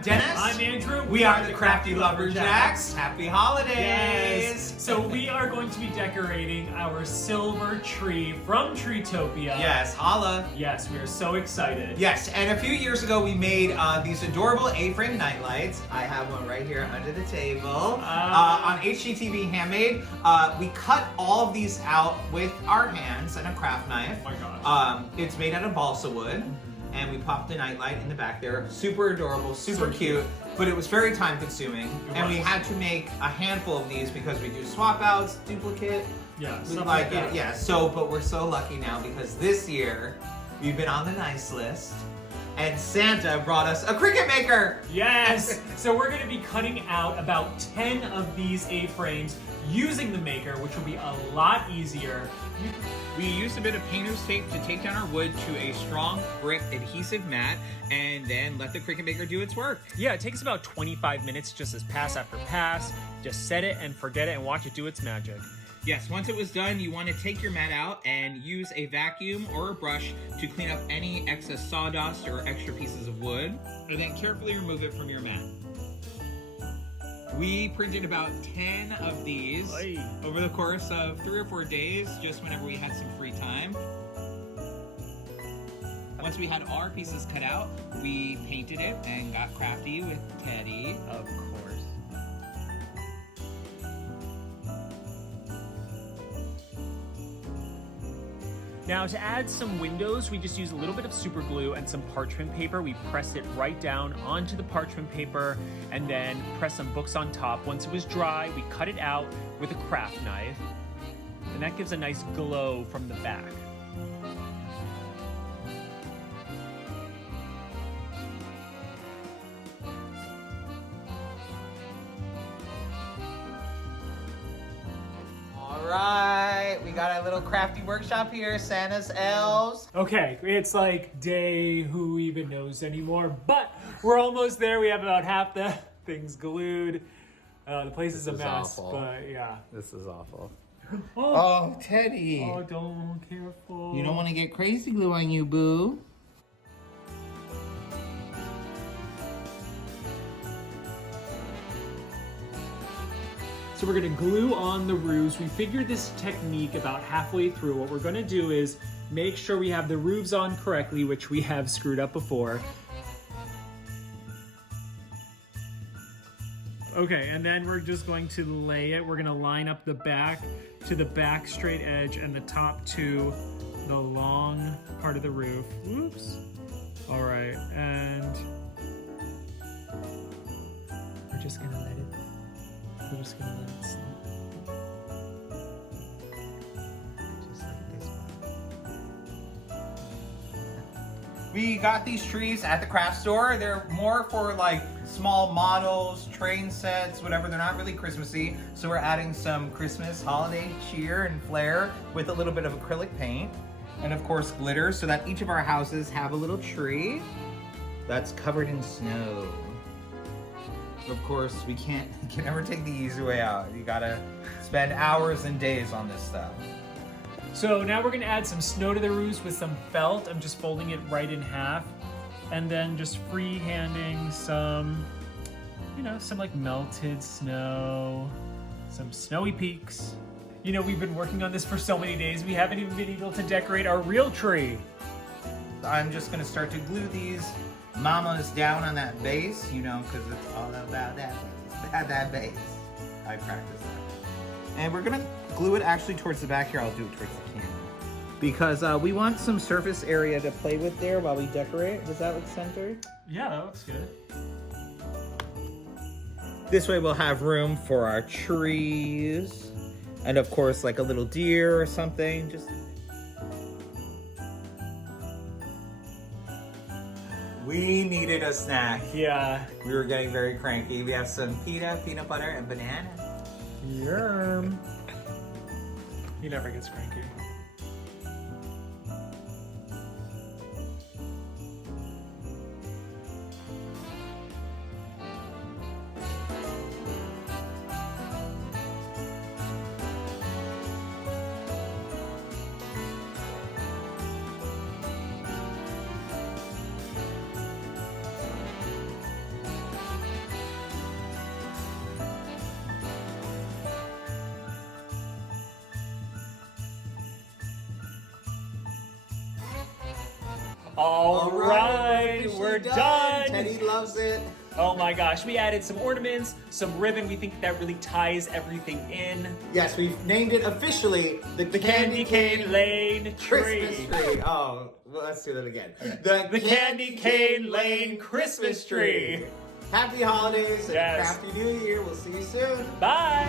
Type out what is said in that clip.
I'm Dennis. I'm Andrew. We are the Crafty Lumberjacks. Happy holidays! Yes. So we are going to be decorating our silver tree from Treetopia. Yes, holla. Yes, we are so excited. Yes, and a few years ago we made these adorable A-frame nightlights. I have one right here under the table. On HGTV Handmade. We cut all of these out with our hands and a craft knife. Oh my gosh. It's made out of balsa wood. And we popped the nightlight in the back there. Super adorable, super cute, but it was very time consuming. And we had to make a handful of these because we do swap outs, duplicate. Yeah, we something like like it. that. Yeah, but we're so lucky now because this year we've been on the nice list and Santa brought us a Cricut Maker. Yes! So we're going to be cutting out about 10 of these A-frames using the Maker, which will be a lot easier. We used a bit of painter's tape to take down our wood to a strong grip adhesive mat and then let the Cricut Maker do its work. Yeah, it takes about 25 minutes just as pass after pass. Just set it and forget it and watch it do its magic. Yes, once it was done, you want to take your mat out and use a vacuum or a brush to clean up any excess sawdust or extra pieces of wood, and then carefully remove it from your mat. We printed about 10 of these over the course of 3 or 4 days, just whenever we had some free time. Once we had all our pieces cut out, we painted it and got crafty with Teddy. Of course. Now to add some windows, we just use a little bit of super glue and some parchment paper. We pressed it right down onto the parchment paper and then press some books on top. Once it was dry, we cut it out with a craft knife, and that gives a nice glow from the back. Alright, we got our little crafty workshop here, Santa's elves. Okay, it's like day who even knows anymore, but we're almost there. We have about half the things glued. The place is a mess, awful. but yeah. This is awful. Oh, Teddy. Oh, don't, careful. You don't want to get crazy glue on you, boo. So we're gonna glue on the roofs. We figured this technique about halfway through. What we're gonna do is make sure we have the roofs on correctly, which we have screwed up before. Okay, and then we're just going to lay it. We're gonna line up the back to the back straight edge and the top to the long part of the roof. Whoops. All right, and we're just gonna let it, we're just gonna let it slip. Just like this one. We got these trees at the craft store. They're more for like small models, train sets, whatever. They're not really Christmassy. So we're adding some Christmas holiday cheer and flair with a little bit of acrylic paint. And of course glitter so that each of our houses have a little tree that's covered in snow. Of course, we can never take the easy way out. You gotta spend hours and days on this stuff. So now we're gonna add some snow to the roofs with some felt. I'm just folding it right in half. And then just free-handing some, you know, some like melted snow, some snowy peaks. You know, we've been working on this for so many days, we haven't even been able to decorate our real tree. I'm just gonna start to glue these mamas down on that base, you know, because it's all about that base. I practice that. And we're gonna glue it actually towards the back here. I'll do it towards the camera. Because we want some surface area to play with there while we decorate. Does that look centered? Yeah, that looks good. This way we'll have room for our trees. And of course, like a little deer or something. Just. We needed a snack. Yeah. We were getting very cranky. We have some pita, peanut butter, and banana. Yum. He never gets cranky. All right, we're done. Teddy loves it. Oh my gosh, we added some ornaments, some ribbon. We think that really ties everything in. Yes, we've named it officially the Candy Cane Lane Christmas Tree. tree. Oh, well, let's do that again. The Candy Cane Lane Christmas Tree. Happy holidays and Yes. crafty new year. We'll see you soon. Bye.